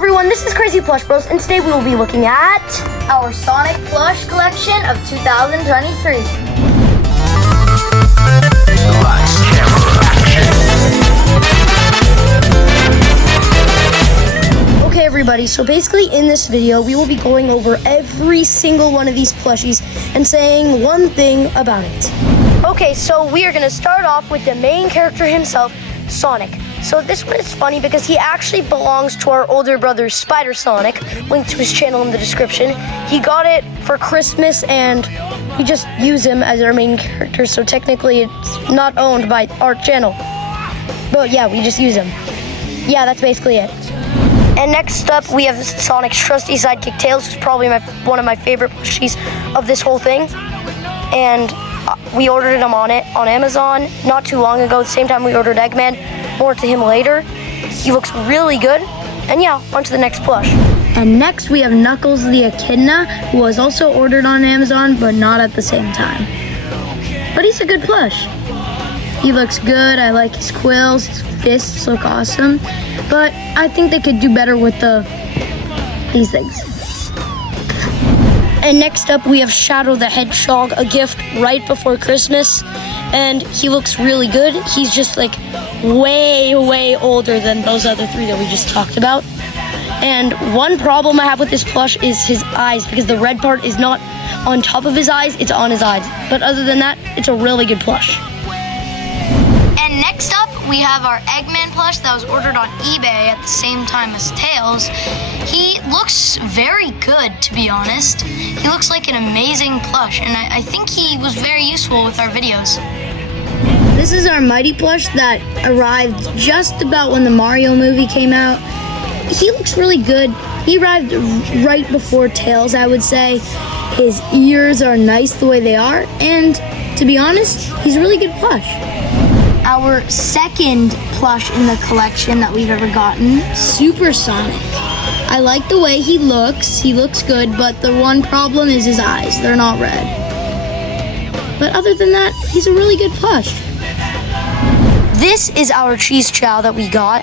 everyone, this is CrazyPlushBros, and today we will be looking at our Sonic Plush collection of 2023. Lights, camera, action. Okay everybody, so basically in this video we will be going over every single one of these plushies and saying one thing about it. Okay, so we are going to start off with the main character himself, Sonic. So this one is funny because he actually belongs to our older brother, Spider Sonic. Link to his channel in the description. He got it for Christmas and we just use him as our main character. So technically it's not owned by our channel. But yeah, we just use him. Yeah, that's basically it. And next up, we have Sonic's trusty sidekick, Tails, who's probably one of my favorite plushies of this whole thing. And we ordered him on Amazon not too long ago. At the same time we ordered Eggman. More to him later. He looks really good. And yeah, on to the next plush. And next we have Knuckles the Echidna, who was also ordered on Amazon, but not at the same time. But he's a good plush. He looks good. I like his quills. His fists look awesome. But I think they could do better with these things. And next up we have Shadow the Hedgehog, a gift right before Christmas. And he looks really good. He's just like way older than those other three that we just talked about. And one problem I have with this plush is his eyes, because the red part is not on top of his eyes, it's on his eyes. But other than that, it's a really good plush. And next up, we have our Eggman plush that was ordered on eBay at the same time as Tails. He looks very good, to be honest. He looks like an amazing plush, and I think he was very useful with our videos. This is our Mighty plush that arrived just about when the Mario movie came out. He looks really good. He arrived right before Tails, I would say. His ears are nice the way they are, and to be honest, he's a really good plush. Our second plush in the collection that we've ever gotten, Super Sonic. I like the way he looks good, but the one problem is his eyes. They're not red. But other than that, he's a really good plush. This is our Cheese Chow that we got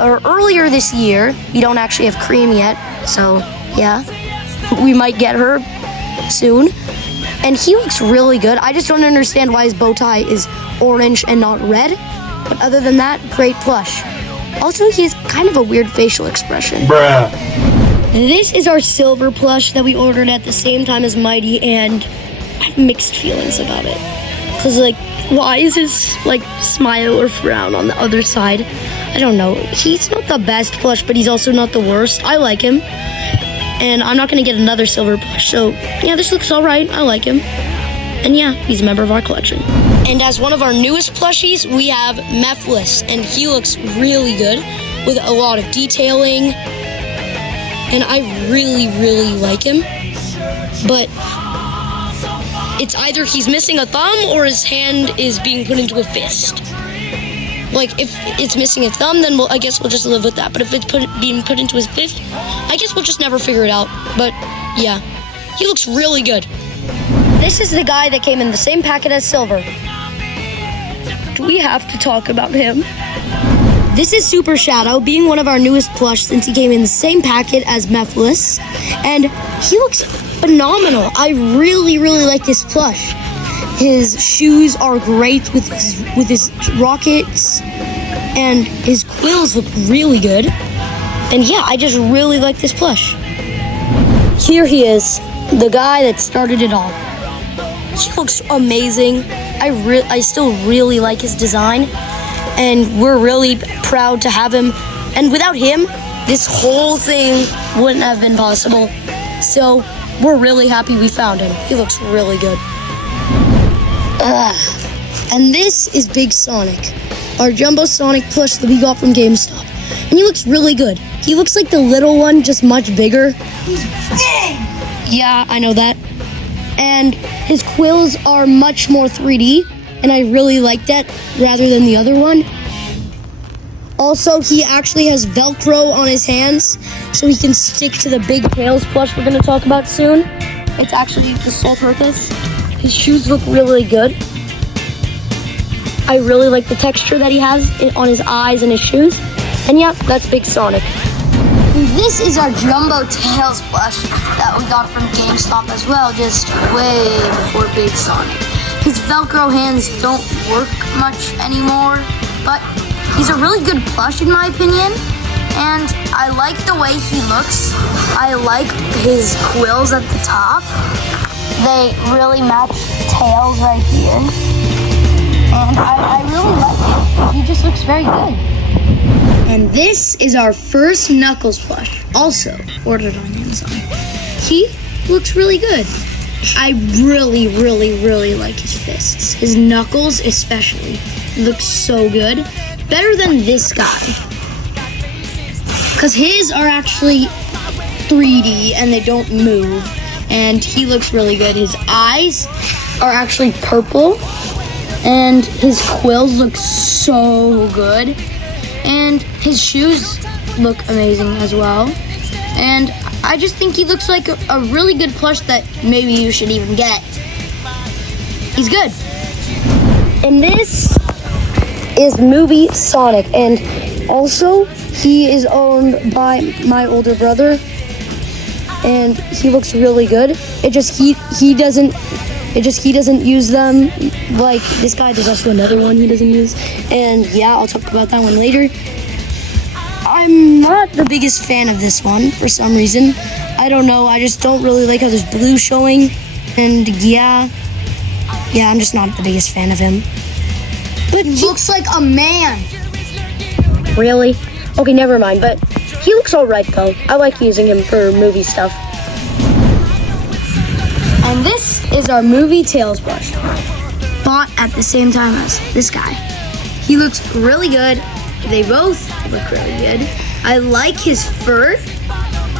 earlier this year. We don't actually have cream yet, so yeah, we might get her soon. And he looks really good. I just don't understand why his bow tie is orange and not red. But other than that, great plush. Also, he has kind of a weird facial expression. Bruh. This is our silver plush that we ordered at the same time as Mighty, and I have mixed feelings about it. Because, like, why is his, smile or frown on the other side? I don't know. He's not the best plush, but he's also not the worst. I like him. And I'm not going to get another silver plush. So, yeah, this looks all right. I like him. And, yeah, he's a member of our collection. And as one of our newest plushies, we have Mephiles. And he looks really good with a lot of detailing. And I really like him. But it's either he's missing a thumb or his hand is being put into a fist. Like, if it's missing a thumb, then I guess we'll just live with that. But if it's being put into his fist, I guess we'll just never figure it out. But, yeah, he looks really good. This is the guy that came in the same packet as Silver. Do we have to talk about him? This is Super Shadow, being one of our newest plush since he came in the same packet as Mephiles. And he looks phenomenal. I really like this plush. His shoes are great with his rockets, and his quills look really good. And yeah, I just really like this plush. Here he is, the guy that started it all. He looks amazing. I still really like his design, and we're really proud to have him. And without him, this whole thing wouldn't have been possible. So we're really happy we found him. He looks really good. And this is Big Sonic, our Jumbo Sonic plush that we got from GameStop. And he looks really good. He looks like the little one, just much bigger. He's big! Yeah, I know that. And his quills are much more 3D, and I really like that rather than the other one. Also, he actually has Velcro on his hands, so he can stick to the big Tails plush we're going to talk about soon. It's actually the sole purpose. His shoes look really good. I really like the texture that he has on his eyes and his shoes. And yeah, that's Big Sonic. This is our Jumbo Tails plush that we got from GameStop as well, just way before Big Sonic. His Velcro hands don't work much anymore, but he's a really good plush in my opinion, and I like the way he looks. I like his quills at the top. They really match Tails right here, and I really like it. He just looks very good. And this is our first Knuckles plush, also ordered on Amazon. He looks really good. I really, really, really like his fists. His knuckles especially look so good. Better than this guy. Because his are actually 3D and they don't move. And he looks really good. His eyes are actually purple. And his quills look so good. And his shoes look amazing as well. And I just think he looks like a really good plush that maybe you should even get. He's good. And this is Movie Sonic. And also, he is owned by my older brother. And he looks really good. It just he doesn't use them. Like this guy, there's also another one he doesn't use. And yeah, I'll talk about that one later. I'm not the biggest fan of this one for some reason. I don't know, I just don't really like how there's blue showing. And yeah, I'm just not the biggest fan of him. But he looks like a man. Really? Okay, never mind, but he looks alright though. I like using him for movie stuff. And this is our Movie Tails brush. Bought at the same time as this guy. He looks really good. They both look really good. I like his fur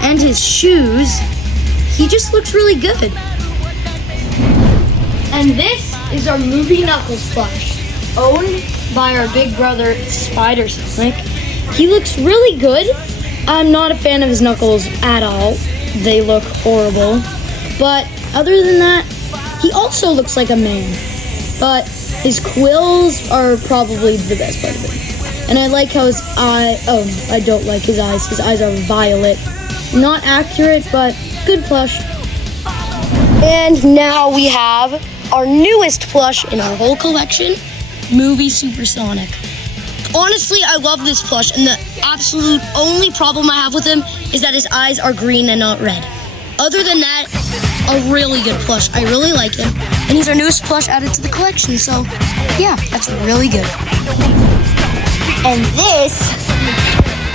and his shoes. He just looks really good. And this is our Movie Knuckles plush, owned by our big brother Spider Sonic. He looks really good. I'm not a fan of his knuckles at all. They look horrible. But other than that, he also looks like a man. But his quills are probably the best part of it. And I like how his I don't like his eyes. His eyes are violet. Not accurate, but good plush. And now we have our newest plush in our whole collection, Movie Supersonic. Honestly, I love this plush, and the absolute only problem I have with him is that his eyes are green and not red. Other than that, a really good plush. I really like him. And he's our newest plush added to the collection, so yeah, that's really good. And this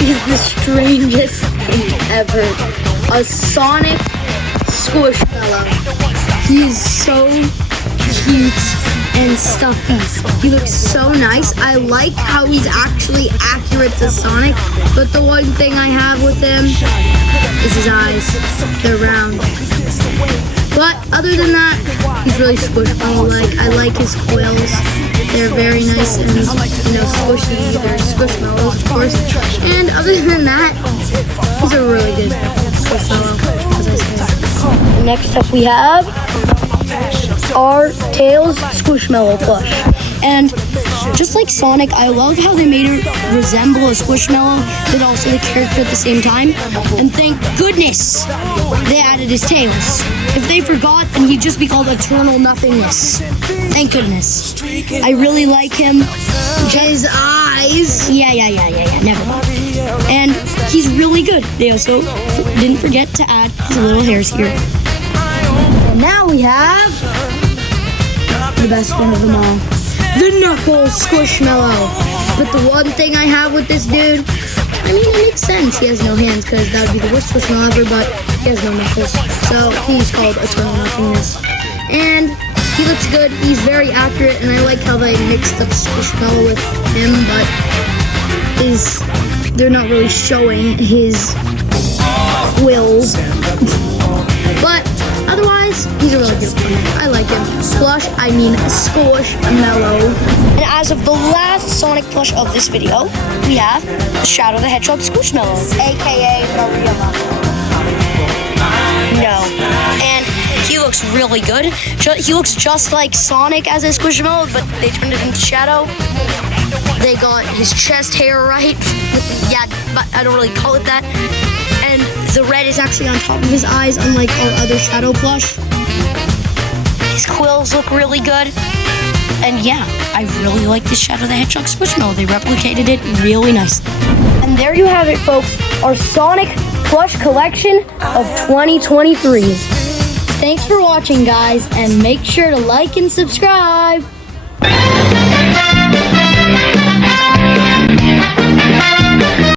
is the strangest thing ever. A Sonic Squishmallow. He's so cute and stuffy. He looks so nice. I like how he's actually accurate to Sonic, but the one thing I have with him is his eyes. They're round. But other than that, he's really squishmallow-like. I like his quills. They're very nice and, squishy. They're squishmallows, of course. And other than that, he's a really good squishmallow, as I said. Next up we have our Tails Squishmallow plush. And just like Sonic, I love how they made it resemble a Squishmallow, but also the character at the same time. And thank goodness they added his tails. If they forgot, then he'd just be called Eternal Nothingness. Thank goodness. I really like him. His eyes. Yeah, never mind. And he's really good. They also didn't forget to add his little hairs here. And now we have the best one of them all, the Knuckles Squishmallow. But the one thing I have with this dude, I mean, it makes sense. He has no hands because that would be the worst Squishmallow ever, but he has no knuckles. So he's called Eternal Nothingness. And he looks good. He's very accurate, and I like how they mixed up Squishmallow with him, but they're not really showing his quills. But otherwise, he's a really good one. I like him. Plush, I mean Squishmallow. And as of the last Sonic plush of this video, we have Shadow the Hedgehog Squishmallow, aka Marilla. No. And he looks really good. He looks just like Sonic as a Squishmallow, but they turned it into Shadow. They got his chest hair right. Yeah, but I don't really call it that. actually on top of his eyes, unlike our other Shadow plush. His quills look really good. And yeah, I really like this Shadow the Hedgehog Squishmallow. They replicated it really nicely. And there you have it, folks. Our Sonic plush collection of 2023. Thanks for watching, guys, and make sure to like and subscribe.